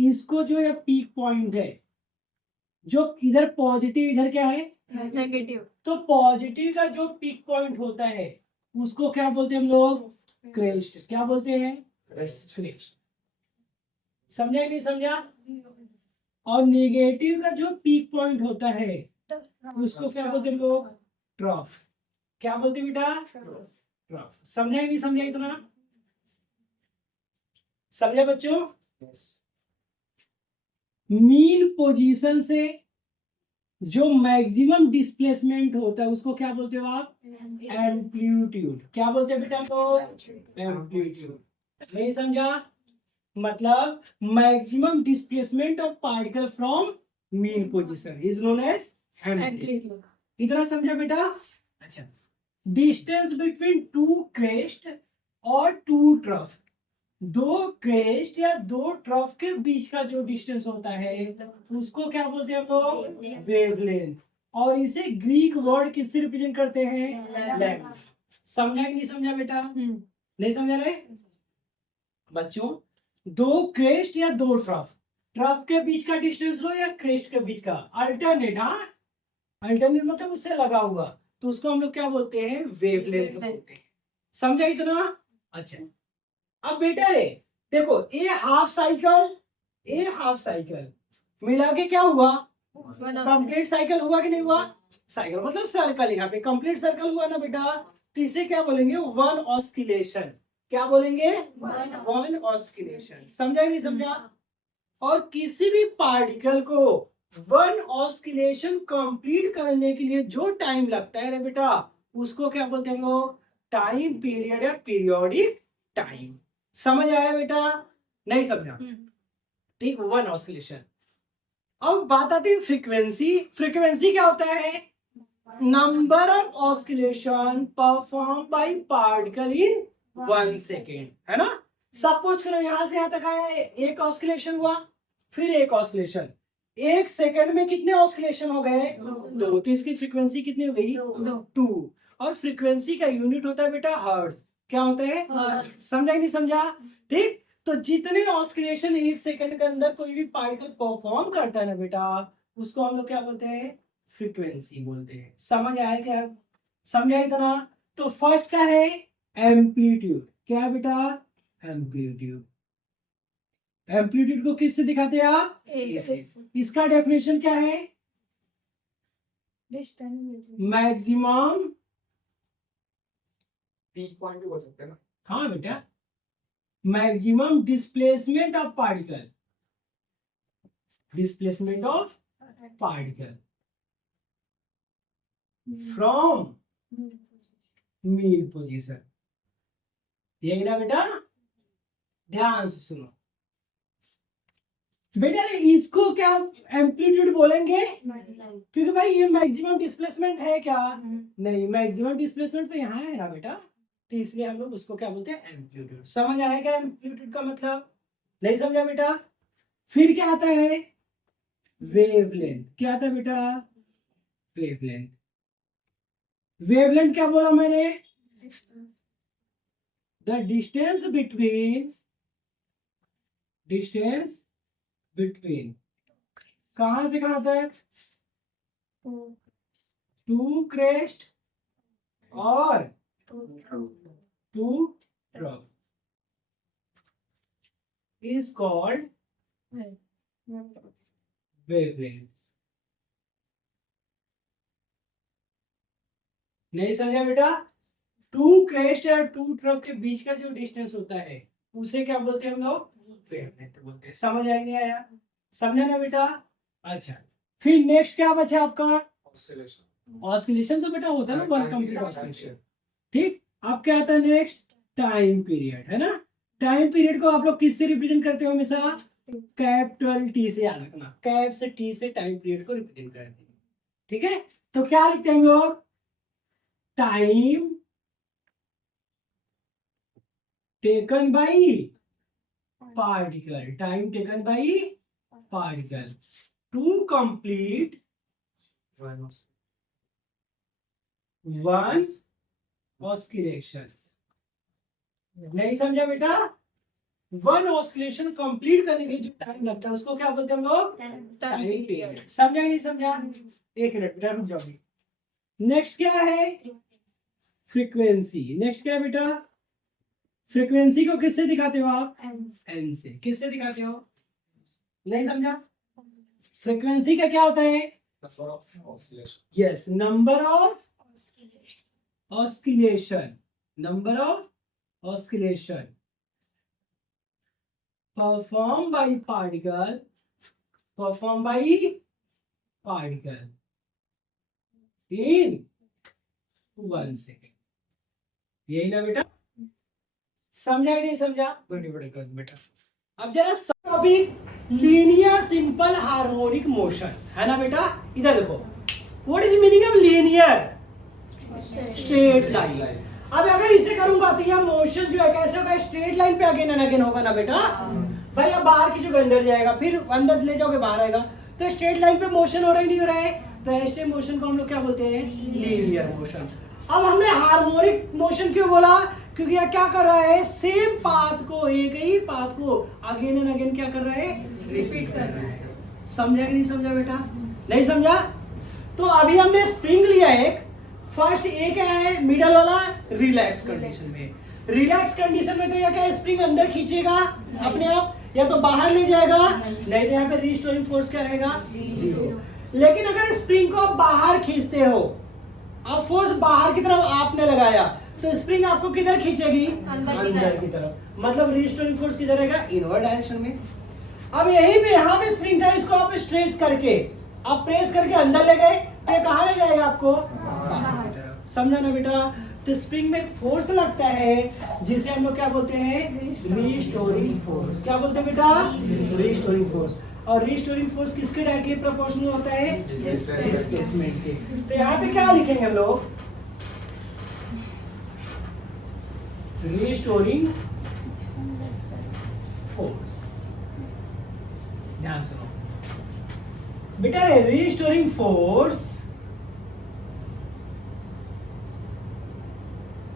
इसको जो है पीक पॉइंट है, जो इधर पॉजिटिव इधर क्या है नेगेटिव। तो पॉजिटिव का जो पीक पॉइंट होता है उसको क्या बोलते हैं हम लोग क्रेस्ट। क्या बोलते हैं क्रेस्ट। समझा कि नहीं समझा। और नेगेटिव का जो पीक पॉइंट होता है उसको क्या बोलते हैं लोग ट्रफ। क्या बोलते हैं बेटा ट्रफ। समझा कि नहीं समझा इतना। समझा बच्चों। मीन पोजीशन से जो मैक्सिमम डिस्प्लेसमेंट होता है उसको क्या बोलते हो आप एम्पलीट्यूड। क्या बोलते हैं बेटा तो एम्पलीट्यूड। नहीं समझा। मतलब maximum displacement of particle from mean position is known as amplitude. इतना समझा बेटा। अच्छा, डिस्टेंस बिटवीन टू क्रेस्ट और टू ट्रफ, दो क्रेस्ट या दो ट्रफ के बीच का जो डिस्टेंस होता है उसको क्या बोलते हैं हम लोग वेवलेंथ। और इसे ग्रीक वर्ड किससे रिप्रेजेंट करते हैं लेंथ। समझा कि नहीं समझा बेटा। नहीं समझा रहे बच्चों। दो क्रेस्ट या दो ट्रफ, ट्रफ के बीच का डिस्टेंस लो या क्रेस्ट के बीच का अल्टरनेट। हाँ, अल्टरनेट मतलब उससे लगा हुआ, तो उसको हम लोग क्या बोलते हैं वेवलेंथ बोलते हैं। समझा इतना। अच्छा, अब बेटा रे देखो ए हाफ साइकिल मिला के क्या हुआ कंप्लीट साइकिल हुआ कि नहीं हुआ। साइकिल मतलब सर्कल, यहाँ पे कंप्लीट सर्कल हुआ ना बेटा, तो इसे क्या बोलेंगे वन ऑस्किलेशन। क्या बोलेंगे वन ऑस्किलेशन। समझा कि नहीं समझा। और किसी भी पार्टिकल को वन ऑस्किलेशन कंप्लीट करने के लिए जो टाइम लगता है ना बेटा उसको क्या बोलते हैं हम लोग टाइम पीरियड या पीरियोडिक टाइम। समझ आया बेटा। नहीं समझा। ठीक, वन ऑस्किलेशन। अब बात आती है फ्रीक्वेंसी। फ्रीक्वेंसी क्या होता है number of oscillation perform by particle in 1 second, है ना। सपोज करो यहां से यहां तक आया, एक ऑस्किलेशन हुआ, फिर एक ऑस्किलेशन, एक सेकंड में कितने ऑस्किलेशन हो गए दो, तो इसकी फ्रीक्वेंसी कितनी हो गई 2। और फ्रीक्वेंसी का यूनिट होता है बेटा हर्ट्ज। क्या होता है समझा कि नहीं समझा। ठीक, तो जितने ऑस्किलेशन एक सेकंड के अंदर कोई भी पार्टिकल परफॉर्म करता है ना बेटा उसको हम लोग क्या बोलते हैं फ्रीक्वेंसी बोलते हैं। समझ आया क्या समझा इतना। तो फर्स्ट क्या है एम्पलीट्यूड। क्या है बेटा एम्पलीट्यूड। एम्पलीट्यूड को किससे दिखाते हैं आप ए से। इसका डेफिनेशन क्या है मैक्सिमम पीक पॉइंट भी बोल सकते हैं ना। हाँ बेटा, maximum displacement of particle, displacement of particle from mean position. यही ना बेटा, ध्यान से सुनो बेटा। इसको क्या एम्पलीट्यूड बोलेंगे क्योंकि भाई ये मैक्सिमम डिस्प्लेसमेंट है क्या नहीं, मैक्सिमम डिस्प्लेसमेंट तो यहाँ है ना बेटा, तो इसलिए हम लोग उसको क्या बोलते हैं एम्पलीट्यूड। समझ आएगा एम्पलीट्यूड का मतलब। नहीं समझा बेटा। फिर क्या आता है वेवलेंथ। क्या आता है बेटा वेवलेंथ। वेवलेंथ क्या बोला मैंने द डिस्टेंस बिटवीन कहां से कहां तक टू क्रेस्ट और two trough is called wavelength। नहीं समझा बेटा। टू क्रेस्ट या टू ट्रफ के बीच का जो डिस्टेंस होता है उसे क्या बोलते हैं हम लोग वेवलेंथ बोलते हैं। समझ आया नहीं आया समझा ना बेटा। अच्छा, फिर नेक्स्ट क्या बचा आपका ऑस्किलेशन। तो बेटा होता है ना वन कंप्लीट ऑस्किलेशन। ठीक, अब क्या आता है नेक्स्ट टाइम पीरियड, है ना। टाइम पीरियड को आप लोग किससे रिप्रेजेंट करते हो हमेशा कैपिटल टी से। याद रखना कैप से टी से टाइम पीरियड को रिप्रेजेंट करते हैं। ठीक है, तो क्या लिखते हैं हम लोग time taken by particle, time taken by particle to complete one oscillation. नहीं समझा बेटा। वन ऑस्किलेशन कंप्लीट करने के लिए जो टाइम लगता है उसको क्या बोलते हैं हम लोग? Time period. समझा नहीं समझा? एक मिनट बेटा रुक जाओ। नेक्स्ट क्या है? फ्रीक्वेंसी। नेक्स्ट क्या है बेटा? फ्रीक्वेंसी को किससे दिखाते हो आप? एन से। किससे दिखाते हो? नहीं समझा? फ्रीक्वेंसी का क्या होता है? Yes, number of oscillation. Number of oscillation performed by particle in 1 second। यही ना बेटा? समझा कि नहीं समझा? बड़े बड़े कर बेटा। अब जरा topic linear simple harmonic motion है ना बेटा? इधर देखो, what is meaning of linear? Straight line. अब अगर इसे करूंगा तो यह मोशन जो है कैसे होगा? स्ट्रेट लाइन पे अगेन एंड अगेन होगा ना बेटा? भाई अब बाहर की जो अंदर जाएगा फिर अंदर ले जाओगे बाहर आएगा, तो स्ट्रेट लाइन पे मोशन हो रहा ही नहीं हो रहा है, तो ऐसे मोशन को हम लोग क्या बोलते हैं? Linear motion. अब हमने हार्मोनिक मोशन क्यों बोला? क्योंकि यह क्या कर रहा है? सेम पाथ को, एक ही पाथ को अगेन एंड अगेन क्या कर रहा है? रिपीट कर रहा है। समझा कि नहीं समझा बेटा? नहीं समझा? तो अभी हमने स्प्रिंग लिया एक, फर्स्ट एक है मिडल वाला रिलैक्स कंडीशन में। रिलैक्स कंडीशन में तो यह क्या स्प्रिंग अंदर खींचेगा अपने आप, या तो बाहर ले जाएगा, नहीं तो यहाँ पे रिस्टोरिंग फोर्स क्या रहेगा? जीरो। लेकिन अगर स्प्रिंग को आप बाहर खींचते हो, अब फोर्स बाहर की तरफ आपने लगाया, तो स्प्रिंग आपको किधर खींचेगी? अंदर की तरफ। मतलब रिस्टोरिंग फोर्स किधर रहेगा? इनवर्ड डायरेक्शन में। अब यही पे यहाँ पे स्प्रिंग था, इसको आप स्ट्रेच करके आप प्रेस करके अंदर ले गए, तो ये कहाँ ले जाएगा आपको? समझा ना बेटा? तो स्प्रिंग में फोर्स लगता है जिसे हम लोग क्या बोलते हैं? Restoring force. क्या बोलते हैं बेटा? Restoring force. और रिस्टोरिंग फोर्स किसके डायरेक्टली प्रोपोर्शनल होता है? डिस्प्लेसमेंट के। तो यहाँ पे क्या लिखेंगे हम लोग? Restoring force. ध्यान सुनो बेटा, restoring force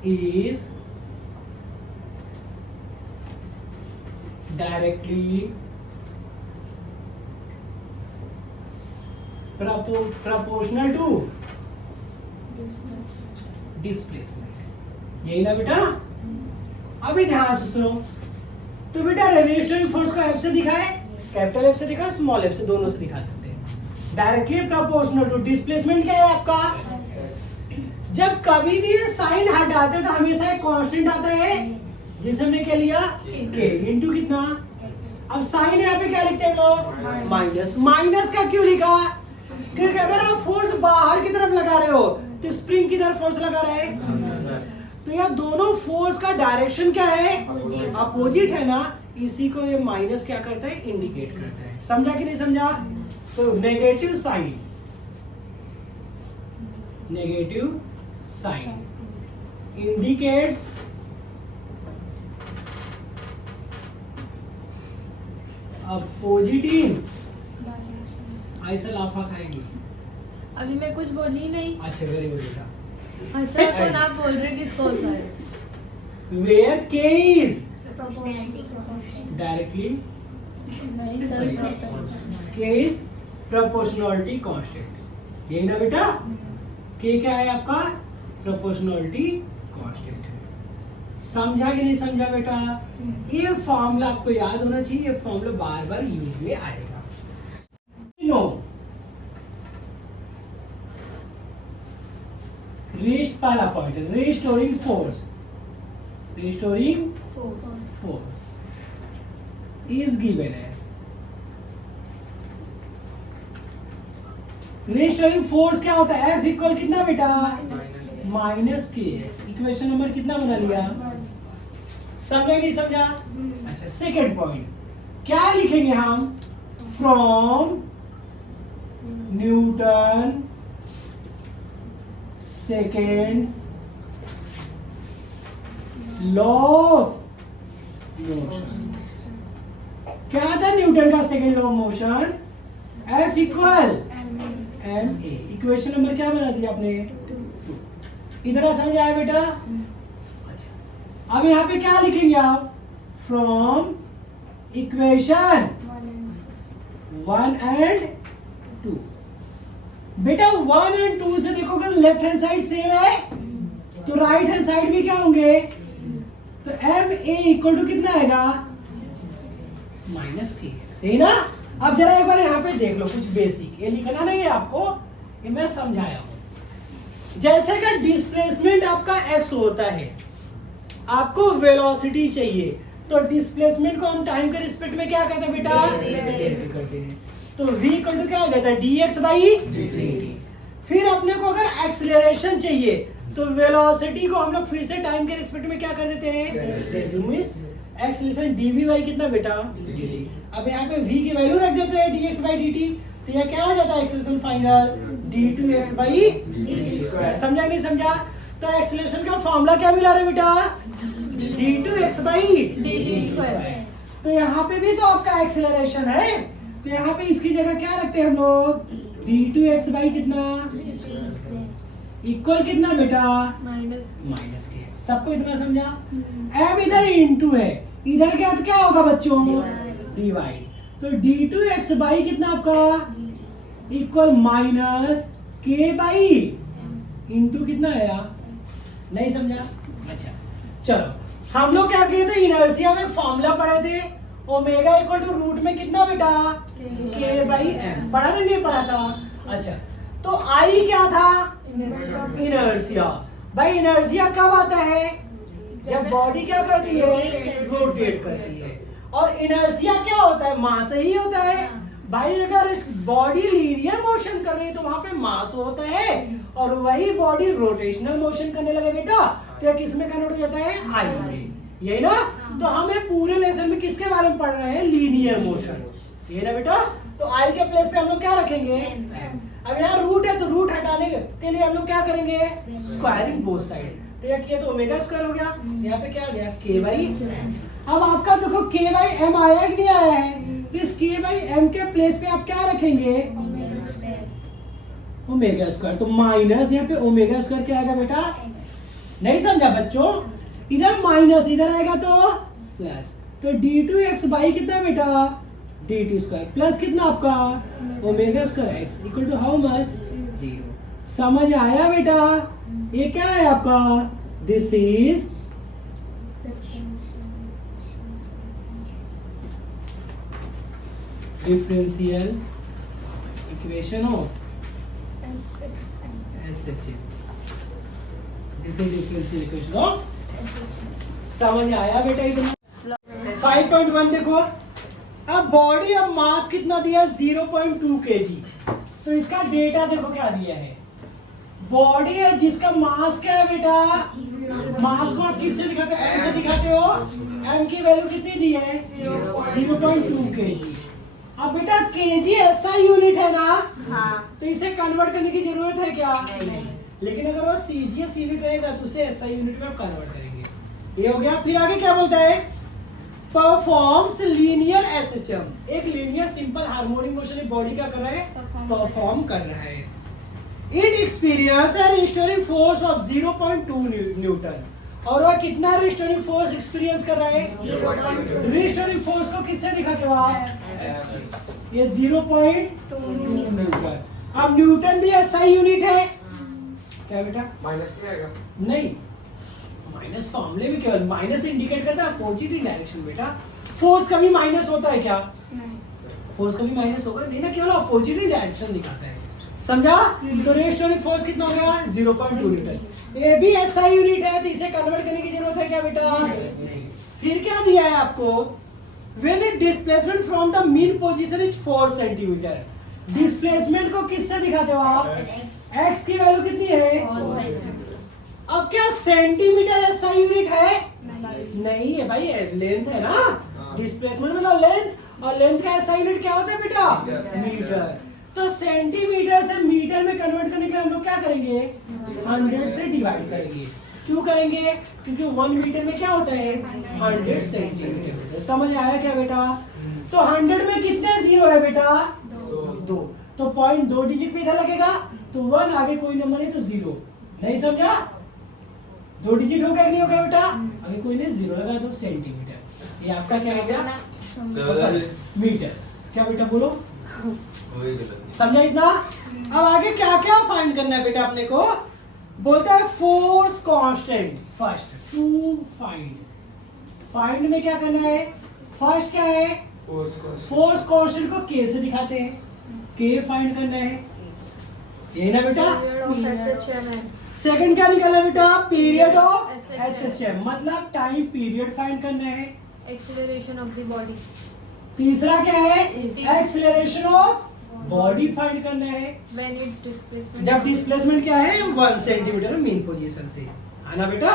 is directly proportional to displacement। यही ना बेटा? अभी ध्यान से सुनो। तो बेटा रेजिस्टिंग फोर्स को एफ से दिखाए, कैपिटल एफ से दिखाए, स्मॉल एफ से, दोनों से दिखा सकते हैं। डायरेक्टली प्रोपोर्शनल टू डिस्प्लेसमेंट क्या है आपका? जब कभी भी साइन हटाते हो तो हमेशा एक कांस्टेंट आता है, जिसे हमने क्या लिया? के इनटू कितना? अब साइन यहाँ पे क्या लिखते हैं लोग? माइनस। माइनस का क्यों लिखा? क्योंकि अगर आप फोर्स बाहर की तरफ लगा रहे हो तो स्प्रिंग की तरफ फोर्स लगा रहे हैं, तो यार दोनों फोर्स का डायरेक्शन क्या है? अपोजिट है ना, इसी को ये माइनस क्या करता है? इंडिकेट करता है। समझा कि नहीं समझा? तो negative sign, negative sign indicates a positive। ऐसा लाफा खाएंगे। अभी मैं कुछ बोली ही नहीं। अच्छा वेरी गुड बेटा। अच्छा कौन आप बोल रहे किसको है? Where K is directly नहीं sir, K is proportionality constant। यही ना बेटा? K क्या है आपका? प्रोपोर्शनलिटी कांस्टेंट है। समझा कि नहीं समझा बेटा? ये फॉर्मूला आपको याद होना चाहिए, ये फॉर्मूला बार बार यूज में आएगा। नो रेस्ट पहला पॉइंट है, restoring force. Restoring force is given as, restoring force क्या होता है? F इक्वल कितना बेटा? माइनस के एक्स। इक्वेशन नंबर कितना बना लिया? समझा नहीं समझा? अच्छा सेकेंड पॉइंट क्या लिखेंगे हम? From Newton second law of motion. क्या था न्यूटन का second law of motion? F equal m a. Equation number क्या बना दिया आपने? इधर समझ आया बेटा? अच्छा अब यहाँ पे क्या लिखेंगे आप? From equation 1 and 2। बेटा 1 एंड 2 से देखोगे लेफ्ट हैंड साइड सेम है तो राइट हैंड साइड भी क्या होंगे, तो एम ए इक्वल टू कितना आएगा माइनस के, सही ना। अब जरा एक बार यहाँ पे देख लो कुछ बेसिक, ये लिखना नहीं है आपको, ये मैं समझाया हूं। जैसे कि डिस्प्लेसमेंट आपका x होता है, आपको वेलोसिटी चाहिए, तो डिस्प्लेसमेंट को हम टाइम के रिस्पेक्ट में क्या कहते हैं बेटा, डेरिवेटिव करते हैं। तो v इक्वल टू क्या हो जाता है dx बाई dt। फिर अपने को अगर एक्सीलरेशन चाहिए तो वेलोसिटी को हम लोग फिर से टाइम के रिस्पेक्ट में क्या कर देते हैं, derivative means acceleration dv by कितना बेटा dt। अब यहाँ पे v की वैल्यू रख देते हैं dx बाई dt, तो यह क्या हो जाता है acceleration final d2x by dt square. समझा नहीं समझा। तो एक्सीलरेशन का फॉर्मूला क्या मिला रहे बेटा, d2x बाई dt स्क्वायर। तो यहाँ पे भी तो आपका एक्सीलरेशन है, तो यहाँ पे इसकी जगह क्या रखते हैं हम लोग, d2x बाई कितना इक्वल कितना बेटा माइनस के। सबको इतना समझा। m इधर इनटू है, इधर क्या तो क्या होगा बच्चों डिवाइड, तो d2x बाई कितना आपका इक्वल माइनस के बाई इनटू कितना आया, नहीं समझा। अच्छा चलो हम लोग क्या किए थे, इनर्शिया में फॉर्मूला पढ़े थे, ओमेगा इक्वल टू रूट में कितना बेटा के बाई एम, पढ़ा था नहीं पढ़ा था। अच्छा तो आई क्या था, इनर्शिया। भाई इनर्शिया कब आता है, जब बॉडी क्या करती है, रोटेट करती है। और इनर्शिया क्या होता है, मास ही होता है। भाई अगर बॉडी लीनियर मोशन कर रही है तो वहां पे मास होता है, और वही बॉडी रोटेशनल मोशन करने लगे बेटा तो किस में कन्वर्ट हो जाता है, आई में, यही ना। तो हमें पूरे लेसन में किसके बारे में पढ़ रहे हैं, लीनियर मोशन, ये ना बेटा। तो आई के प्लेस पे हम लोग क्या रखेंगे, अब यहाँ रूट है तो रूट हटाने के लिए हम लोग क्या करेंगे, स्क्वायरिंग बोथ साइड। तो यह किया तो ओमेगा स्क्वायर हो गया, यहाँ पे क्या आ गया के बाई। अब आपका देखो के बाई एम आया कि नहीं आया है, तो इस के बाई एम के प्लेस पे आप क्या रखेंगे, ओमेगा स्क्वायर। तो माइनस यहाँ पे ओमेगा स्क्वायर क्या आएगा बेटा, नहीं समझा बच्चों, इधर माइनस इधर आएगा तो प्लस। तो d2x बाई कितना बेटा dt स्क्वायर प्लस कितना आपका omega square x equal to how much 0। समझ आया बेटा, ये क्या है आपका, this is differential equation of SHM। This is differential equation of, समझ आया बेटा इतना। 5.1 देखो, अब बॉडी अब मास कितना दिया 0.2 kg, तो इसका डेटा देखो क्या दिया है, बॉडी है जिसका मास क्या है बेटा, मास को आप किससे दिखाते हो, एम से दिखाते हो, एम की वैल्यू कितनी दी है 0.2 kg। अब बेटा केजी एसआई यूनिट है ना, हाँ। तो इसे कन्वर्ट करने की जरूरत है क्या, नहीं। लेकिन अगर वो सीजीएस यूनिट रहेगा तो उसे एसआई यूनिट में आप कन्वर्ट करेंगे। ये हो गया। फिर आगे क्या बोलता है, परफॉर्म्स लीनियर एसएचएम, एक linear simple harmonic motion body क्या कर रहा है, परफॉर्म कर रहा है। It experience A restoring force of 0.2 Newton, और वह कितना रिस्टोरिंग फोर्स एक्सपीरियंस कर रहा है, 0.2। रिस्टोरिंग फोर्स को किससे दिखाते हो आप, ये 0.2 न्यूटन। अब न्यूटन भी एसआई यूनिट है क्या बेटा, माइनस क्या आएगा, नहीं माइनस फॉर्मूले में केवल माइनस इंडिकेट करता है अपोजिट डायरेक्शन बेटा। फोर्स कभी माइनस होता है क्या, फोर्स कभी माइनस होगा नहीं ना, केवल अपोजिट डायरेक्शन दिखाता है, समझा। तो रिस्टोरिंग फोर्स कितना हो गया 0.2 न्यूटन। ये भी एसआई यूनिट है तो इसे कन्वर्ट करने की जरूरत है क्या बेटा, नहीं। फिर क्या दिया है आपको, when it displacement from the mean position is 4 centimetre. Displacement को किससे दिखाते हो आप, एक्स की वैल्यू कितनी है, अब क्या सेंटीमीटर एसआई यूनिट है, नहीं है भाई, लेंथ है ना, डिस्प्लेसमेंट मतलब लेंथ, और लेंथ का एसआई यूनिट क्या होता है बेटा, मीटर। तो सेंटीमीटर से मीटर में कन्वर्ट करने के लिए हम लोग क्या करेंगे, 100 से डिवाइड करेंगे। क्यों करेंगे, क्योंकि 1 मीटर में क्या होता है 100 सेंटीमीटर होता है। समझ आया क्या बेटा। तो 100 में कितने जीरो है बेटा, 2, तो 0.2 डिजिट पे इधर लगेगा, तो 1 आगे कोई नंबर नहीं तो 0, नहीं समझा। 2 डिजिट होगा कि नहीं होगा बेटा, अगर कोई नहीं 0 लगा तो सेंटीमीटर। ये आपका क्या हो गया मीटर। क्या बेटा बोलो, वही गलत। समझा इतना? अब आगे क्या क्या फाइंड करना है बेटा अपने को? बोलता है force constant first to find. Find में क्या करना है? फर्स्ट क्या है? फोर्स कांस्टेंट को के से दिखाते हैं, के फाइंड करना है, ये ना बेटा। सेकंड क्या निकाला बेटा? पीरियड ऑफ SHM, मतलब टाइम पीरियड फाइंड करना है। Acceleration of the body. तीसरा क्या है? एक्सीलरेशन ऑफ बॉडी फाइंड करना है, व्हेन इट्स डिस्प्लेसमेंट। जब डिस्प्लेसमेंट क्या है 1 सेंटीमीटर मीन पोजीशन से, है ना बेटा?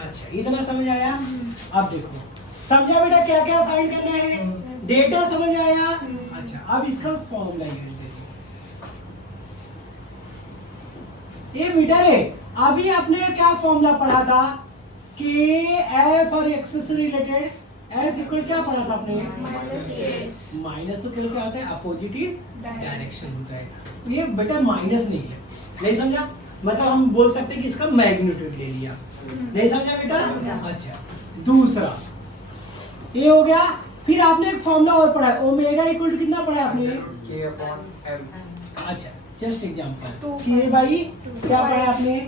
अच्छा, इतना समझ आया? अब देखो, समझा बेटा क्या क्या फाइंड करना है? डेटा समझ आया? अच्छा, अब इसका फॉर्मूला यूज देखो। ये बेटा रे, अभी आपने क्या फॉर्मूला पढ़ा था कि एफ और एक्स से रिलेटेड? एफ इक्वल क्या पढ़ा था आपने? माइनस तो क्या होता है? अपोजिटिव डायरेक्शन होता है। ये बेटा माइनस नहीं है, नहीं समझा? मतलब हम बोल सकते हैं कि इसका मैग्नीट्यूड ले लिया, नहीं समझा बेटा? अच्छा, दूसरा ये हो गया। फिर आपने एक फॉर्मूला और पढ़ा है, ओमेगा इक्वल टू कितना पढ़ा है आपने? अच्छा, जस्ट एग्जांपल, के बाई क्या पढ़ा है आपने?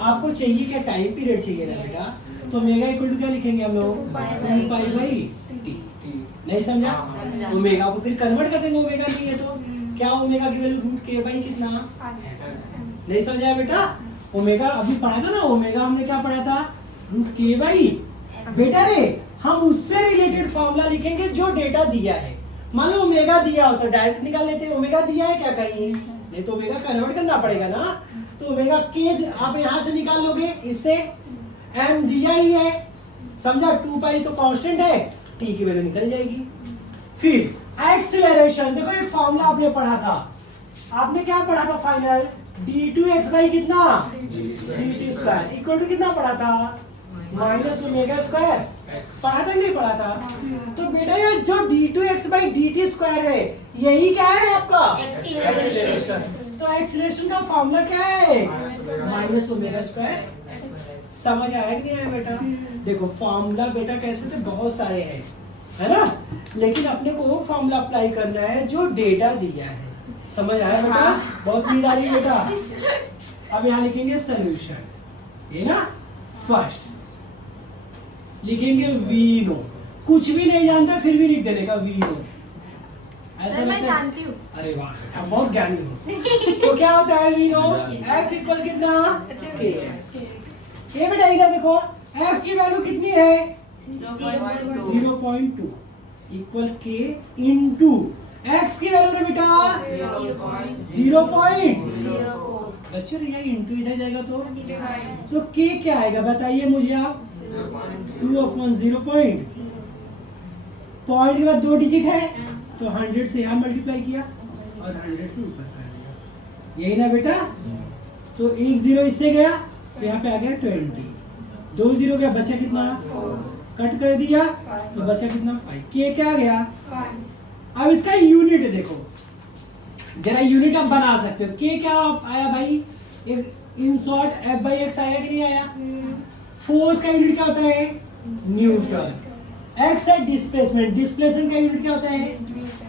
आपको चाहिए क्या? टाइम पीरियड चाहिए ना बेटा, तो ओमेगा इक्वल टू क्या लिखेंगे हम लोग? 2 पाई बाई टी। नहीं समझा? ओमेगा को फिर कन्वर्ट कर देंगे, ओमेगा नहीं है तो क्या? ओमेगा की वैल्यू रूट के बाई कितना? नहीं समझा बेटा? ओमेगा अभी पढ़ा था ना, ओमेगा हमने क्या पढ़ा था? रूट के बाई। बेटा रे, हम उससे रिलेटेड फॉर्मूला लिखेंगे जो डेटा दिया है। मान लो ओमेगा दिया हो तो डायरेक्ट निकाल लेते हैं, ओमेगा दिया है क्या कहीं? नहीं तो ओमेगा कन्वर्ट करना पड़ेगा ना, तो ओमेगा के आप यहाँ से निकाल लोगे, इससे एम दिया ही है, समझा? 2 पाई तो कांस्टेंट है, टी की वैल्यू निकल जाएगी। फिर एक्सीलरेशन, देखो एक फॉर्मूला आपने पढ़ा था, आपने क्या पढ़ा था फाइनल? d2x बाई कितना? dt स्क्वायर इक्वल टू कितना पढ़ा था? Minus omega square. पढ़ा था नहीं पढ़ा था? तो बेटा ये जो d2x बाई dt स्क्वायर है, यही क्या है आपका? एक्सीलरेशन। तो एक्सीलरेशन का फॉर्मूला क्या है? Minus omega square. समझ आया कि नहीं आया बेटा? देखो फॉर्मूला बेटा कैसे थे, बहुत सारे हैं, है ना? लेकिन अपने को वो फॉर्मूला अप्लाई करना है जो डेटा दिया है। समझ आया बेटा? बहुत नींद आ रही है बेटा? अब यहाँ लिखेंगे सोल्यूशन, ये ना। फर्स्ट लिखेंगे वी नो, कुछ भी नहीं जानता फिर भी लिख देने का वी नो, ऐसा मैं लगता है? जानती हूँ। अरे वाह, आप बहुत ज्ञानी हो। तो क्या होता है वी नो? एफ इक्वल कितना? के एक्स। ये बेटा इधर देखो, एफ की वैल्यू कितनी है? 0.2 इक्वल के इंटू एक्स की वैल्यू है बेटा 0.04। बच्चों ये इंटू इधर जाएगा तो के क्या आएगा बताइए मुझे आप? 2/0 पॉइंट के बाद 2 डिजिट है तो 100 से यहाँ मल्टीप्लाई किया और 100 से ऊपर कर दिया, यही ना बेटा? तो 1 0 इससे गया तो यहाँ पे आ गया 20, 2 0 गया, बचा कितना? कट कर दिया तो बचा कितना? 5। के क्या गया? अब इसका यूनिट देखो, जरा यूनिट आप बना सकते हो। के क्या आया भाई? In short F by x आया कि नहीं आया? फोर्स का यूनिट क्या होता है? न्यूटन। एक्स है डिस्प्लेसमेंट, डिस्प्लेसमेंट का यूनिट क्या होता है?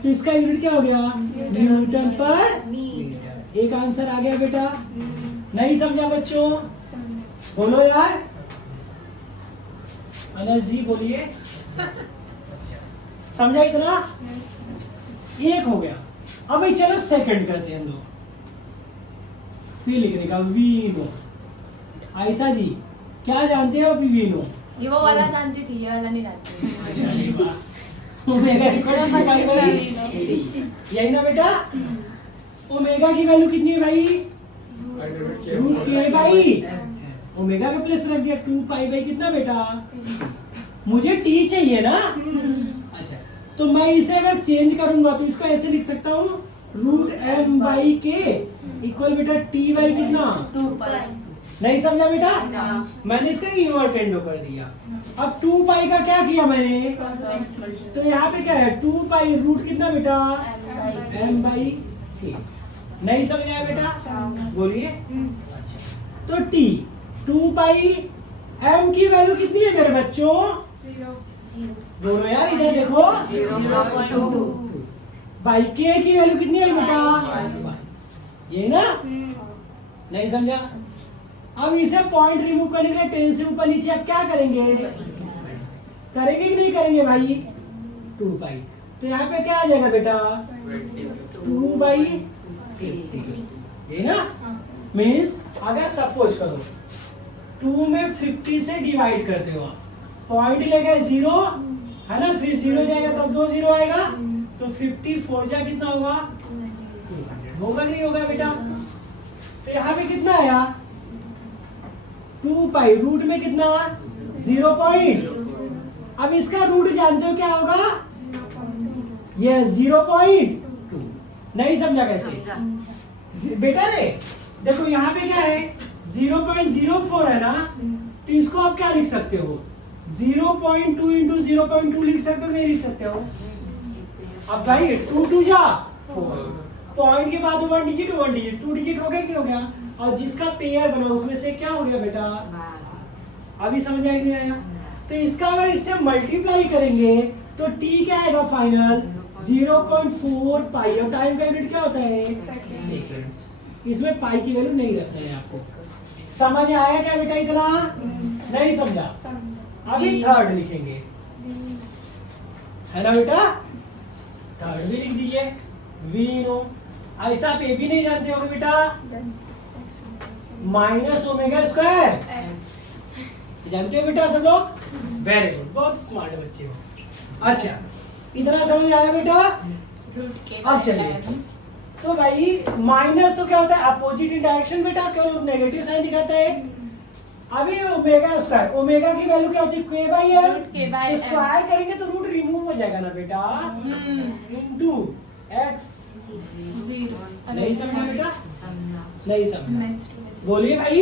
तो इसका यूनिट क्या हो गया? न्यूटन पर मीटर। एक आंसर आ गया बेटा। नहीं समझा बच्चों? बोलो यार, अनस जी बोलिए। समझा इतना? एक हो गया। अब भाई चलो सेकंड करते हैं हम लोग, फिर लिखने का वी नो। आयशा जी क्या जानते हो अभी वी नो? ये वो वाला जानती थी, ये वाला नहीं जानती। ओमेगा यही ना बेटा? ओमेगा की वैल्यू कितनी है भाई? रूट के बाई ओमेगा के प्लेस में रख दिया 2 पाई बाई कितना बेटा? मुझे टी चाहिए ना। अच्छा, तो मैं इसे अगर चेंज करूंगा तो इसको ऐसे लिख सकता हूँ रूट एम बाई के इक्वल बेटा टी बाई कितना? 2 पाई। नहीं समझा बेटा? मैंने इसका इन्वर्ट एंडो कर दिया। अब 2 पाई का क्या किया मैंने? तो यहाँ पे क्या है? 2 पाई रूट कितना बेटा? एम बाई के। नहीं समझ आया बेटा? बोलिए। अच्छा, तो टी 2 पाई एम की वैल्यू कितनी है मेरे बच्चों? दोनों यार इधर देखो 0.2 भाई के की वैल्यू कितनी है बेटा ये ना नहीं समझा। अब इसे पॉइंट रिमूव करने के लिए 10 से ऊपर नीचे आप क्या करेंगे करेंगे कि नहीं करेंगे भाई 2 पाई। तो यहाँ पे क्या आ जाएगा बेटा 2 बाई 50 ये ना मीन्स अगर सपोज करो 2 में 50 से डिवाइड करते हो पॉइंट लेगा 0 है ना फिर 0 जाएगा तब 2 0 आएगा तो 54 जा कितना होगा 200 होगा नहीं होगा बेटा। तो यहाँ पे कितना आया 2 पाई रूट में कितना 0 पॉइंट। अब इसका रूट जानते हो क्या होगा ये 0.2 नहीं समझा कैसे बेटा रे देखो यहाँ पे क्या है 0.04 है ना तो इसको आप क्या लिख सकते हो 0.2 इंटू 0.2 लिख सकते हो नहीं लिख सकते हो। अब भाई 2 2 जा 4 पॉइंट के बाद 1 डिजिट 2 डिजिट हो गया कि हो गया और जिसका पेयर बना उसमें से क्या हो गया बेटा अभी समझ आया नहीं आया। तो इसका अगर इससे मल्टीप्लाई करेंगे तो टी क्या आएगा फाइनल 0.4 पाई और टाइम का यूनिट क्या होता है सेकंड। इसमें पाई की वैल्यू नहीं रखना है आपको। समझ आया क्या बेटा इतना नहीं समझा। अभी थर्ड लिखेंगे है ना बेटा थर्ड भी लिख दीजिए वी नो ऐसा आप ये भी नहीं जानते होगे बेटा माइनस ओमेगा स्क्वायर जानते हो बेटा सब लोग वेरी गुड बहुत स्मार्ट बच्चे हो। अच्छा इतना समझ आया बेटा। अब चलिए तो भाई माइनस तो क्या होता है अपोजिट इन डायरेक्शन बेटा क्यों नेगेटिव साइन दिखाता है। अभी ओमेगा स्क्वायर ओमेगा की वैल्यू क्या होती है k बाई m स्क्वायर करेंगे तो रूट रिमूव हो जाएगा ना बेटा इनटू x 0 नहीं समझा बेटा नहीं समझा बोलिए भाई।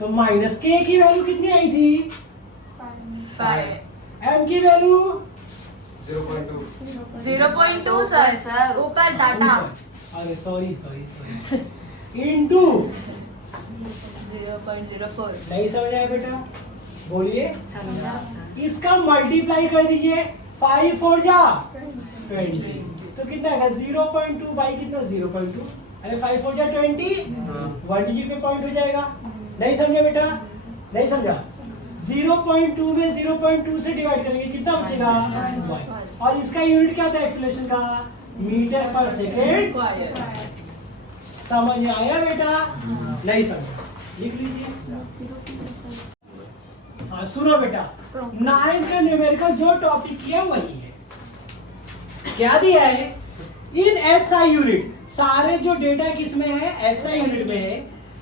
तो माइनस k की वैल्यू कितनी आई थी 5 m की वैल्यू 0.2 सर ऊपर डाटा अरे सॉरी सॉरी सॉरी इनटू 0.04 नहीं समझ आया बेटा बोलिए। इसका मल्टीप्लाई कर दीजिए 5 4 जा 20 तो कितना आएगा 0.2 बाई कितना 0.2 अरे 5 4 जा 20 1 डिजिट पे पॉइंट हो जाएगा। नहीं समझा बेटा नहीं समझा 0.2 में 0.2 से डिवाइड करेंगे कितना बचेगा 1 और इसका यूनिट क्या था एक्सीलरेशन का मीटर पर सेकेंड। समझ आया बेटा नहीं समझा लिख लीजिए। हाँ सुनो बेटा 9 का न्यूमेरिकल जो टॉपिक किया वही है क्या दिया है इन एसआई यूनिट सारे जो डेटा किसमें है एसआई यूनिट में है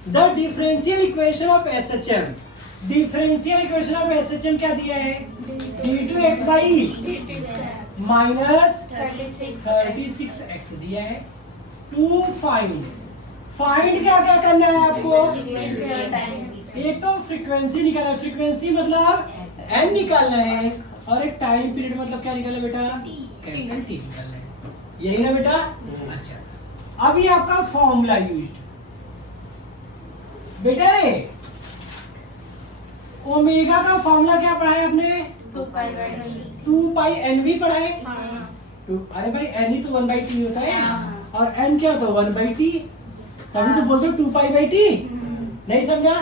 the differential equation of SHM differential equation of SHM क्या दिया है d2x बाई माइनस 36x दिया है टू फाइंड क्या क्या करना है आपको एक तो फ्रीक्वेंसी निकालना है फ्रीक्वेंसी मतलब n निकालना है और एक टाइम पीरियड मतलब क्या निकालना है बेटा कैपिटल T निकालना है यही ना बेटा। अच्छा अभी आपका फॉर्मूला यूज्ड बेटा रे ओमेगा का फॉर्मूला क्या पढ़ा है आपने 2 पाई एन भी पढ़ा है अरे भाई एन ही तो 1/t होता है और एन क्या होता है 1/t तभी तो बोलते हो 2 पाई बाई टी नहीं समझा।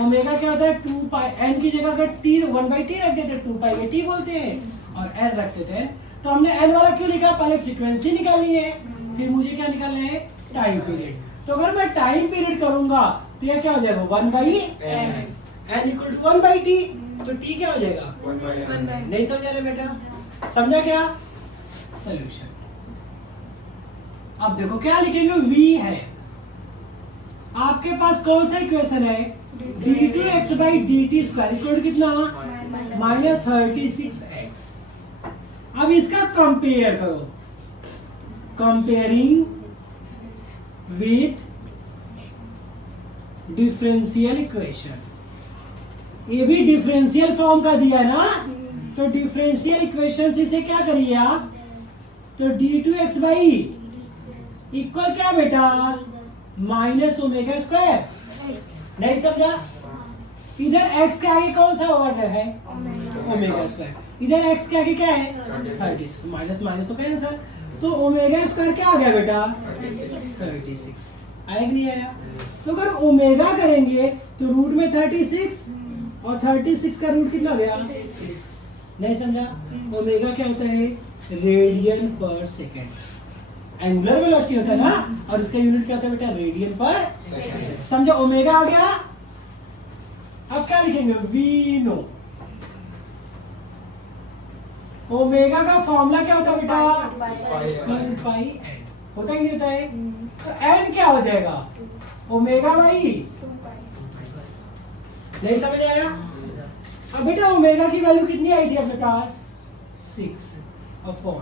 ओमेगा क्या होता है 2 पाई एन की जगह अगर टी 1/t रख देते 2 पाई बाई टी बोलते हैं और एन रख देते हैं। तो हमने एन वाला क्यों लिखा पहले फ्रीक्वेंसी निकालनी है फिर मुझे क्या निकालना है टाइम पीरियड। तो अगर मैं टाइम पीरियड करूंगा तो यह क्या हो जाएगा 1/n इक्वल टू 1/t तो t क्या हो जाएगा 1/n नहीं समझा रहे बेटा समझा क्या सॉल्यूशन। अब देखो क्या लिखेंगे v है आपके पास कौन सा इक्वेशन है d2x by dt square equal to कितना माइनस 36x। अब इसका कंपेयर करो कंपेयरिंग विथ डिफरेंशियल इक्वेशन ये भी डिफरेंशियल फॉर्म का दिया ना तो डिफरेंशियल इक्वेशन से क्या करिए आप तो d2x बाई इक्वल क्या बेटा माइनस ओमेगा स्क्वायर नहीं समझा। इधर x के आगे कौन सा ऑर्डर है ओमेगा स्क्वायर, इधर x के आगे क्या है 30, माइनस माइनस तो कैंसिल, तो ओमेगा स्क्वायर क्या आ गया बेटा 36, आया कि नहीं आया? तो अगर ओमेगा करेंगे तो रूट में 36 और 36 का रूट कितना गया 6, नहीं समझा? ओमेगा क्या होता है रेडियन पर सेकेंड, एंगुलर वेलोसिटी होता है ना, और इसका यूनिट क्या होता है बेटा रेडियन पर सेकेंड, समझो? ओमेगा आ गया, अब क्या लिखेंगे वी नो, ओमेगा का फॉर्मूला क्या होता है बेटा 2 पाई एन, होता है नहीं होता है? तो एन क्या हो जाएगा ओमेगा बाई, नहीं समझ आया? अब बेटा ओमेगा की वैल्यू कितनी आई थी अपने पास 6 अपॉन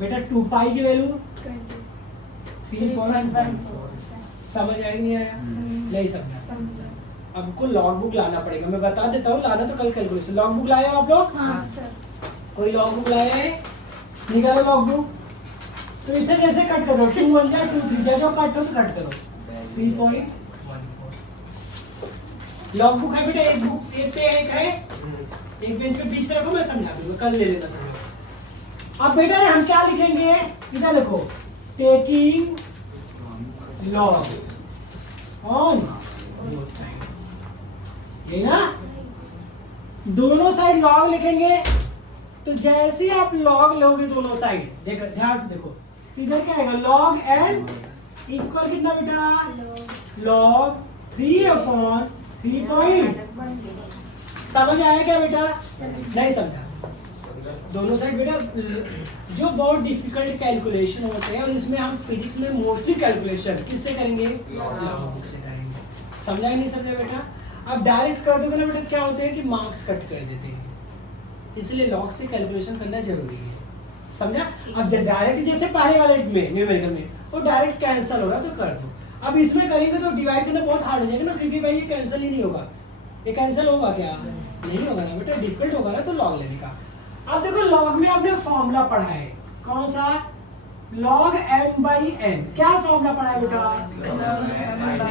बेटा 2 पाई की वैल्यू 3.14, समझ आया नहीं आया? नहीं समझा? अब को लॉग बुक लाना पड़ेगा, मैं बता देता हूँ, लाना तो कल कैलकुलेशन। लॉग बुक लाए हो आप लोग? कोई लॉग बुक लाया है? निकालो लॉग बुक। तो इसे जैसे कट करो 2 1 जा 2 3 जा, जो कट हो तो कट करो 3.14। लॉग बुक है बेटा, एक बुक एक पे एक है, एक बेंच पे बीच पे रखो, मैं समझा दूंगा, कल ले लेना समझो। अब बेटा हम क्या लिखेंगे, इधर देखो taking log on both side, ये ना दोनों साइड लॉग लिखेंगे। तो जैसे आप लॉग लोगे दोनों साइड, देखो ध्यान से देखो, इधर क्या आएगा लॉग एन इक्वल कितना बेटा लॉग 3 अपॉन 3. समझ आया क्या बेटा? नहीं समझा? दोनों साइड बेटा जो बहुत डिफिकल्ट कैलकुलेशन होते हैं, और इसमें हम फिजिक्स में मोस्टली कैलकुलेशन किससे करेंगे लॉग बुक से करेंगे। समझा नहीं समझा बेटा? अब डायरेक्ट कर दोगे ना बेटा, क्या होते हैं कि मार्क्स कट कर देते हैं, इसलिए लॉग से कैलकुलेशन करना जरूरी है, समझा? अब डायरेक्ट जैसे पहले वाले में न्यूमेरिकल में वो डायरेक्ट कैंसिल हो रहा तो कर दो, अब इसमें करेंगे तो डिवाइड करना बहुत हार्ड हो जाएगा ना, क्योंकि भाई ये कैंसिल ही नहीं होगा, ये कैंसिल होगा क्या नहीं होगा ना बेटा, डिफिकल्ट होगा ना तो लॉग लेने का। अब देखो लॉग में आपने फॉर्मूला पढ़ा है, कौन सा log m by n, क्या फॉर्मूला पढ़ा है बेटा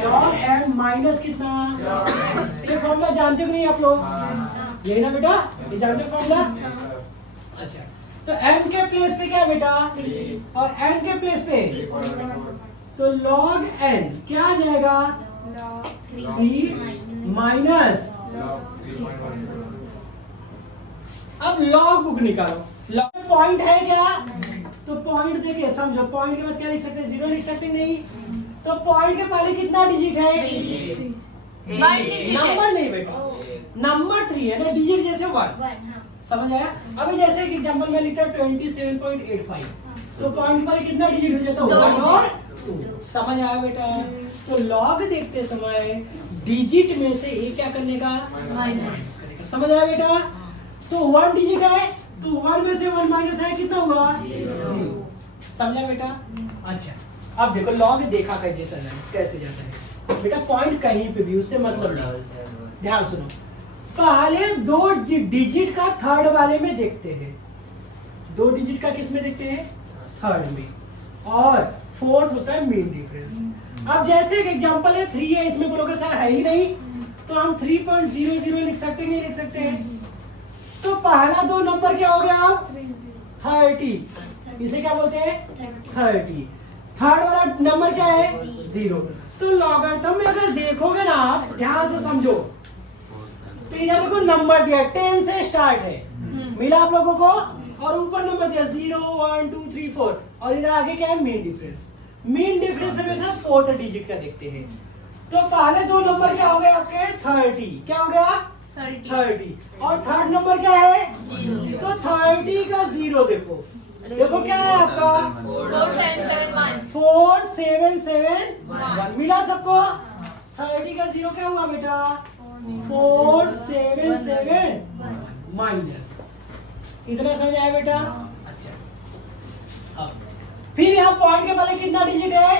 log m माइनस कितना, ये फॉर्मूला जानते हो नहीं आप लोग, यही ना बेटा, ये जानते हो फॉर्मूला? अच्छा, तो m के प्लेस पे क्या है बेटा और n के प्लेस पे, तो log n क्या आ जाएगा 3 माइनस, अब लॉग बुक निकालो, लॉग पॉइंट है क्या, तो पॉइंट देखिए समझो, पॉइंट के बाद क्या लिख सकते हैं 0 लिख सकते हैं नहीं, तो पॉइंट के पहले कितना डिजिट है नंबर नहीं बेटा, नंबर 3 है ना, डिजिट जैसे 1, समझ आया? अभी जैसे एक एग्जांपल में लिखता हूं 27.85, तो पॉइंट पर कितना डिजिट हो जाता है 1 और 2, समझ आया बेटा? तो लॉग देखते समय डिजिट में से एक क्या करने का माइनस, समझ आया बेटा? तो 1 डिजिट है तो 1 में से 1 माइनस है कितना हुआ 0, समझा बेटा? अच्छा, अब देखो लॉग देखा कैसे जाता है बेटा, पॉइंट कहीं पे भी उससे मतलब नहीं, ध्यान सुनो, पहले 2 डिजिट का थर्ड वाले में देखते हैं, 2 डिजिट का किस में देखते हैं थर्ड में, और फोर्थ होता है मीन डिफरेंस। अब जैसे एक एग्जांपल है 3 है, इसमें बोलोगे सर है ही नहीं, तो हम 3.00 लिख सकते हैं नहीं लिख सकते हैं? तो पहला 2 नंबर क्या हो गया 30, इसे क्या बोलते हैं 30, थर्ड वाला नंबर क्या है 0। तो लॉगरिथम में अगर देखोगे ना आप ध्यान से समझो, तो इधर देखो नंबर दिया 10 से स्टार्ट है, मिला आप लोगों को, और ऊपर नंबर दिया 0 1 2 3 4, और इधर आगे क्या है मीन डिफरेंस, मीन डिफरेंस हमेशा 4th डिजिट का देखते हैं। तो पहले 2 नंबर क्या हो गए आपके 30, क्या हो गया 30, और थर्ड नंबर क्या है तो 30 का 0 देखो, देखो क्या है आपका 4771, मिला सबको? 30 का 0 क्या हुआ बेटा 477 माइनस, इतना समझ आया बेटा? अच्छा, अब फिर यहाँ पॉइंट के पहले कितना डिजिट है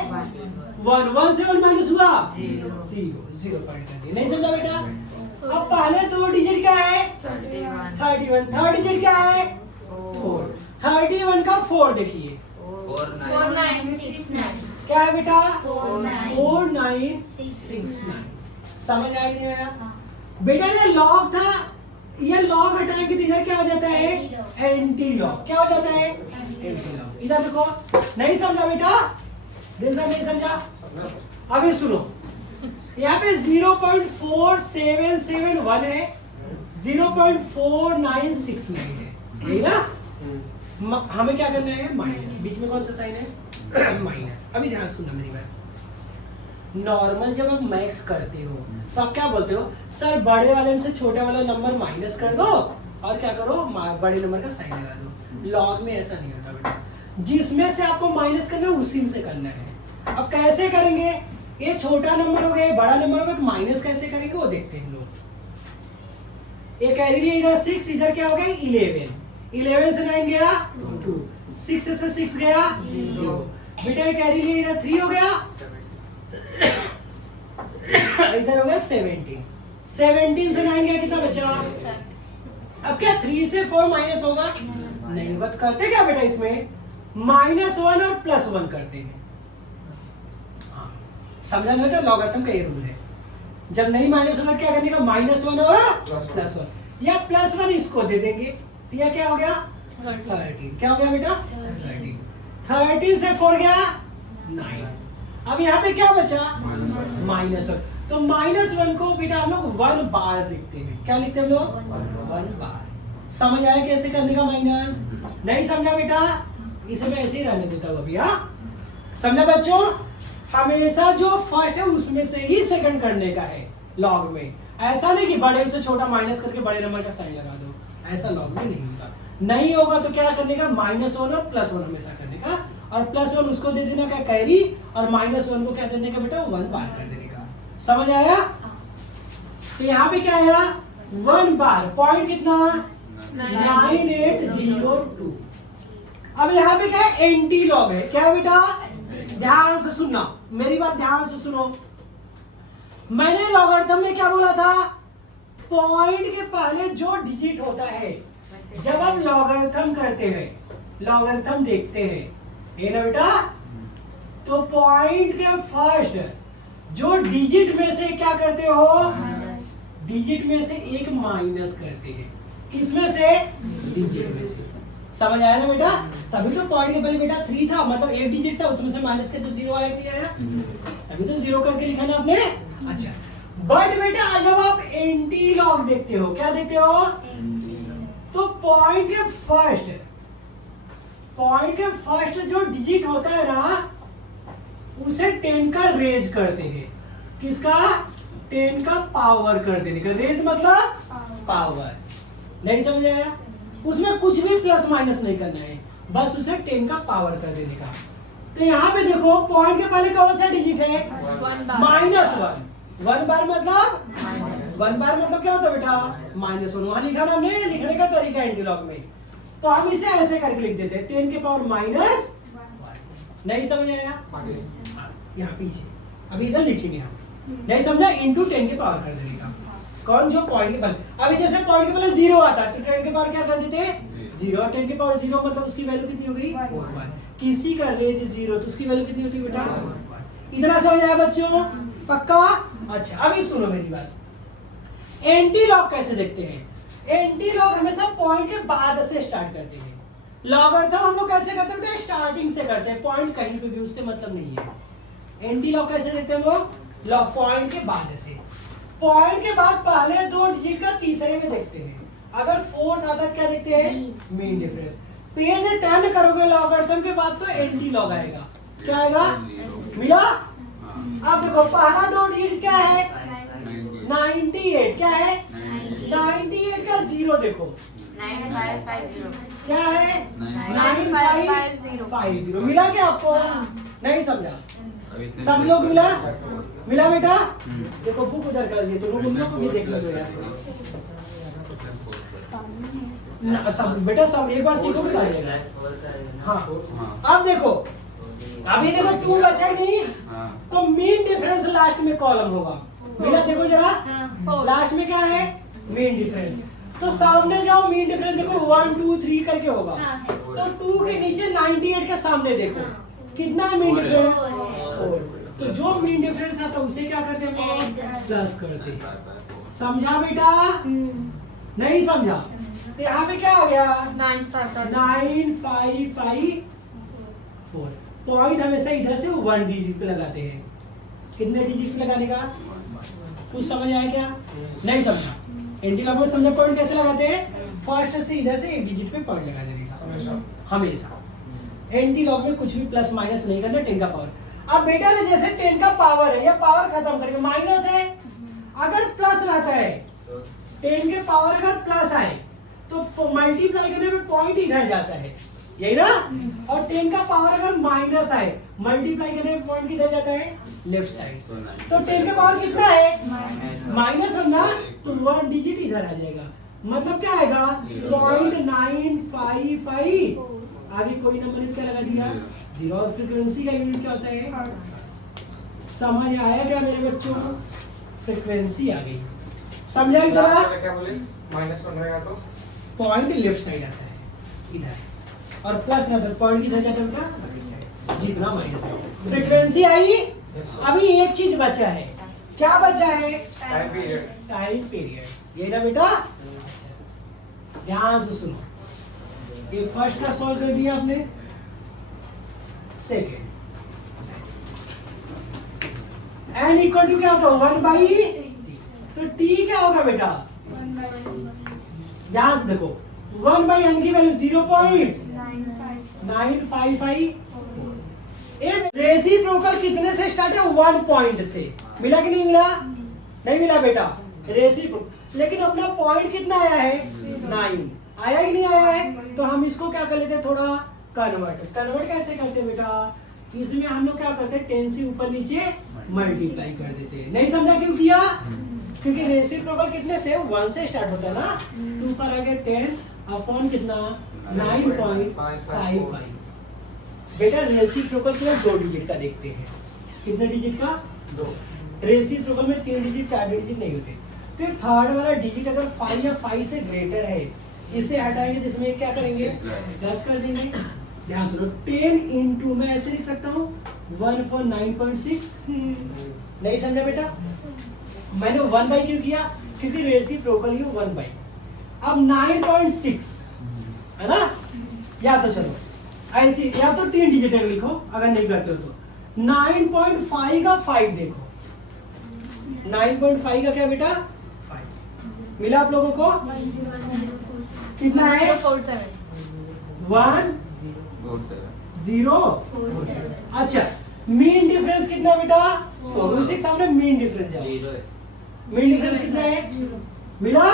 1 से 1 माइनस हुआ 0 पॉइंट कर दिया, नहीं समझा बेटा? अब पहले 2 डिजिट क्या है 31, थर्ड डिजिट क्या है 4, 31 का 4 देखिए 4969, क्या है बेटा 4969, समझ आया नहीं आया बेटा? ये लॉग था, ये लॉग हटाएंगे तो इधर क्या हो जाता है? Anti log. क्या हो जाता है? Anti log. इधर देखो, नहीं समझा बेटा? दिल से नहीं समझा? अभी सुनो, यहाँ पे 0.4771 है, 0.4969 है, यही ना? हमें क्या करना है? माइनस। बीच में कौन सा साइन है? माइनस। अभी ध्यान सुनना मेरी बात। नॉर्मल जब आप मैक्स करते हो तो आप क्या बोलते हो? सर बड़े वाले में से छोटे वाला नंबर माइनस कर दो और क्या करो? बड़े नंबर का साइन लगा दो। लॉग में ऐसा नहीं होता बेटा, जिसमें से आपको माइनस करना है उसी में से करना है। अब कैसे करेंगे? ये छोटा नंबर हो गया, बड़ा नंबर होगा, तो माइनस कैसे करेंगे वो देखते हैं लोग। ये कैरी लिए इधर 6, इधर क्या हो गया? 11। 11 से 9 गया 2, 6 से 6 गया 0। बेटा ये कैरी लिए इधर 3 हो गया, इधर हो गया 17। 17 से 9 गया, कितना बचा? अब क्या 3 से 4 माइनस होगा? नहीं होगा। तो करते क्या बेटा इसमें? -1 और +1 करते हैं। समझा ना बेटा? लॉगरिथम का ये रूल है, जब नहीं माइनस होगा क्या करने का? -1 और +1, या +1 इसको दे देंगे तो यह क्या हो गया? 13। क्या हो गया बेटा? 13। 13 से 4 गया 9। अब यहाँ पे क्या बचा? -1। तो -1 को बेटा हम लोग 1 बार लिखते हैं। क्या लिखते हैं हम लोग? 1 बार। समझ आया कैसे करने का माइनस? नहीं समझा बेटा? इसे मैं ऐसे ही रहने देता हूँ अभी। हाँ समझा बच्चों? हमेशा जो फर्स्ट है उसमें से ही सेकंड करने का है लॉग में। ऐसा नहीं कि बड़े से छोटा माइनस करके बड़े नंबर का साइन लगा दो, ऐसा लॉग में नहीं होता। नहीं होगा तो क्या करने का? -1 और +1 हमेशा करने का, और +1 उसको दे देना का कैरी, और -1 को क्या देने का बेटा? 1 बार कर देने का। समझ आया? तो यहाँ पे क्या आया? 1 बार। पॉइंट कितना? 9802। अब यहाँ पे क्या है? एंटी लॉग है। क्या बेटा? ध्यान से सुनना मेरी बात, ध्यान से सुनो। मैंने लॉगरिथम में क्या बोला था? पॉइंट के पहले जो डिजिट होता है, जब हम लॉगरिथम करते हैं, लॉगरिथम देखते हैं, ये ना बेटा, तो पॉइंट के फर्स्ट जो डिजिट में से क्या करते हो? डिजिट में से एक माइनस करते हैं। किसमें से? डिजिट में से। समझ आया ना बेटा? तभी तो पॉइंट के पहले बेटा 3 था, मतलब एक डिजिट था, उसमें से माइनस के तो 0 आया नहीं आया? तभी तो 0 करके लिखा ना आपने। अच्छा, बट बेटा जब आप एंटी लॉग देखते हो, क्या देखते हो? तो पॉइंट के फर्स्ट जो डिजिट होता है ना, उसे 10 का रेज करते हैं। किसका? 10 का पावर कर देने का। रेज मतलब पावर। नहीं समझ आया? उसमें कुछ भी प्लस माइनस नहीं करना है, बस उसे 10 का पावर कर देने का। तो यहाँ पे देखो, पॉइंट के पहले कौन सा डिजिट है? -1। 1 बार मतलब 1 बार मतलब क्या होता है बेटा? -1। वहां लिखा ना हमने, लिखने का तरीका एंटी लॉग में। तो हम इसे ऐसे करके लिख देते हैं, 10 के पावर -1। नहीं समझ आया? यहाँ पीछे अभी इधर लिखेंगे हम। नहीं समझा? इंटू 10 के पावर कर देने का। कौन? जो पॉइंट के पहले। अभी जैसे पॉइंट के पहले 0 आता तो 10 के पावर क्या कर देते? 0। और 10 के पावर 0 मतलब उसकी वैल्यू कितनी हो गई? 1। किसी का रेज 0 तो उसकी वैल्यू कितनी होती है बेटा? 1। इतना समझ आया बच्चों? पक्का? अच्छा, अभी सुनो मेरी बात। एंटी लॉग कैसे देखते हैं? एंटी लॉग हमेशा पॉइंट के बाद से स्टार्ट करते हैं। लॉगरिथम हम लोग कैसे करते हैं? स्टार्टिंग से करते हैं, पॉइंट कहीं पे भी, उससे मतलब नहीं है। एंटी लॉग कैसे देखते हैं वो? लॉग पॉइंट के बाद से। पॉइंट के बाद पहले 2 डिजिट का तीसरे में देखते हैं। अगर 4th आता है क्या देखते हैं? Mean difference. पेज टर्न करोगे लॉगरिथम के बाद तो एंटी लॉग आएगा। क्या आएगा? मिला? अब देखो पहला 2 डिजिट क्या है? 98। क्या है? 98 का 0 देखो 9550। क्या है? 9550। मिला क्या आपको? नहीं समझा? सब लोग मिला? मिला बेटा? देखो बुक उधर कर दिए, तो उन लोग को भी देख लो यार। सब बेटा सब एक बार सीखो बता देगा। हाँ अब देखो, अभी देखो 2 बचा ही नहीं, तो मीन डिफरेंस लास्ट में कॉलम होगा। मिला? देखो जरा लास्ट में क्या है? Mean difference. तो सामने जाओ, मीन डिफरेंस देखो 1 2 3 करके होगा, तो 2 के नीचे 98 के सामने देखो कितना है मीन डिफरेंस? 4। तो जो मीन डिफरेंस आता है उसे क्या करते हैं हम लोग? प्लस करते हैं। समझा बेटा? नहीं समझा? तो यहाँ पे क्या आ गया? 9554 9554। पॉइंट हमेशा इधर से 1 डिजिट पे लगाते हैं। कितने डिजिट पे लगाने का? कुछ समझ आया क्या? नहीं समझा? एंटी लॉग में समझा पॉइंट कैसे लगाते हैं? फर्स्ट से इधर से 1 डिजिट पे पॉइंट लगा देने का हमेशा। एंटी लॉग में कुछ भी प्लस माइनस नहीं करना, 10 का पावर। अब बेटा ने जैसे 10 का पावर है, या पावर खत्म करके माइनस है, अगर प्लस रहता है 10 के पावर अगर प्लस आए तो मल्टीप्लाई करने में पॉइंट इधर जाता है, यही ना? और 10 का पावर अगर माइनस आए मल्टीप्लाई करने में पॉइंट किधर जाता है? Left side. तो 10 का पावर कितना है? माइनस होना, तो 1 डिजिट इधर आ जाएगा। मतलब क्या आएगा? 0.955। आगे कोई नंबर क्या लगा दिया? 0। और फ्रीक्वेंसी का यूनिट क्या होता है? समझ आया क्या मेरे बच्चों? फ्रीक्वेंसी आ गई। समझा इधर? क्या बोले? माइनस बन रहेगा तो पॉइंट लेफ्ट साइड आता है इधर, और प्लस ना तो पॉइंट किधर जाता है बेटा? Right side. जितना माइनस है। फ्रीक्वेंसी आई। अभी एक चीज बचा है। क्या बचा है? Time period. Time period. ये ना बेटा, ध्यान से सुनो। ये फर्स्ट का सॉल्व कर दिया आपने। सेकेंड n इक्वल टू क्या होता है? 1 बाई। तो t क्या होगा बेटा? ध्यान से देखो, 1 बाई n की वैल्यू 0.9554। रेसिप्रोकल कितने से स्टार्ट है? 1 पॉइंट से। मिला कि नहीं मिला? नहीं मिला बेटा। रेसिप्रोकल, लेकिन अपना पॉइंट कितना आया है? 9 आया कि नहीं आया है? तो हम इसको क्या कर लेते हैं? थोड़ा कन्वर्ट। कन्वर्ट कैसे करते हैं बेटा? इसमें हम लोग क्या करते हैं? 10 से ऊपर नीचे मल्टीप्लाई कर देते हैं। नहीं समझा क्यों किया? क्योंकि रेसिप्रोकल कितने से? 1 से स्टार्ट होता है ना। तो ऊपर आ गया 10 अपॉन कितना? 9.55। बेटा रेसिप्रोकल केवल 2 डिजिट का देखते हैं। कितने डिजिट का? 2। रेसिप्रोकल में 3 डिजिट 4 डिजिट नहीं होते। तो ये थर्ड वाला डिजिट अगर 5 या 5 से ग्रेटर है, इसे हटाएंगे तो इसमें क्या करेंगे? प्लस कर देंगे। ध्यान सुनो, 10 इंटू मैं ऐसे लिख सकता हूँ 1 for 9.6। नहीं समझा बेटा? मैंने 1 बाई क्यों किया? क्योंकि रेसिप्रोकल ही 1 बाई। अब 9.6 है ना? या तो चलो ऐसी, या तो 3 डिजिट लिखो अगर नहीं करते हो तो। 9.5 का 5 देखो। 9.5 का क्या बेटा? 5। मिला आप लोगों को? कितना है? 1 0। अच्छा, मीन डिफरेंस कितना बेटा? 4। उसी के सामने मीन डिफरेंस जाओ। मीन डिफरेंस कितना है? मिला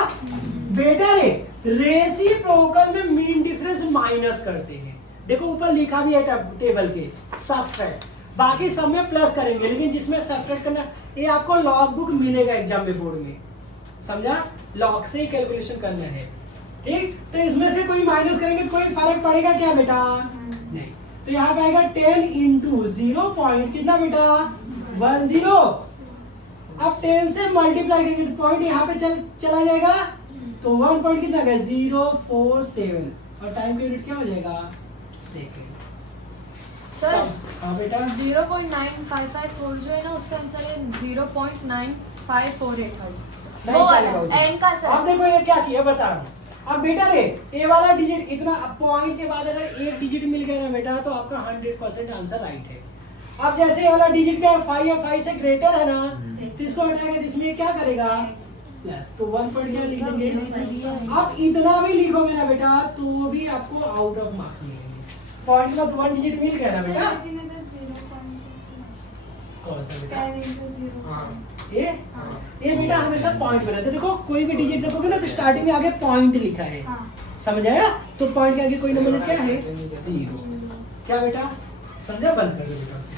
बेटा? रे रेसिप्रोकल में मीन डिफरेंस माइनस करते हैं। देखो ऊपर लिखा भी है टेबल के, सब्ट्रैक्ट। बाकी सब में प्लस करेंगे, लेकिन जिसमें सब्ट्रैक्ट करना, ये आपको लॉग बुक मिलेगा एग्जाम में, बोर्ड में। समझा? लॉग से ही कैलकुलेशन करना है, ठीक? तो इसमें से कोई माइनस करेंगे तो कोई फर्क पड़ेगा क्या बेटा? नहीं। तो यहाँ पे आएगा 10 इंटू 0 पॉइंट कितना बेटा? 10। अब 10 से मल्टीप्लाई करेंगे तो पॉइंट यहाँ पे चला जाएगा। तो 1 पॉइंट कितना गया? 047। और टाइम का यूनिट क्या हो जाएगा? सेकेंड। सर, हाँ बेटा। 0.9554 जो है ना, उसका आंसर है 0.9548 हर्ट्ज। नहीं वो चलेगा वाला n का सर। अब देखो ये क्या किया बता रहा हूँ। अब बेटा रे ए वाला डिजिट इतना, पॉइंट के बाद अगर एक डिजिट मिल गया ना बेटा, तो आपका 100% आंसर राइट है। अब जैसे ये वाला डिजिट क्या? 5 या 5 से ग्रेटर है ना, तो इसको हटाएगा तो इसमें क्या करेगा? प्लस। तो 1 पॉइंट क्या लिखेंगे? अब इतना भी लिखोगे ना बेटा तो भी आपको आउट ऑफ मार्क्स मिलेंगे। पॉइंट का 1 डिजिट मिल गया ना बेटा। कौन सा बेटा? ये बेटा हमेशा पॉइंट बनाते। देखो कोई भी डिजिट देखोगे ना तो स्टार्टिंग में आगे पॉइंट लिखा है। समझ आया? तो पॉइंट के आगे कोई नंबर क्या है? 0। क्या बेटा? समझा? बंद कर दो बेटा उसे।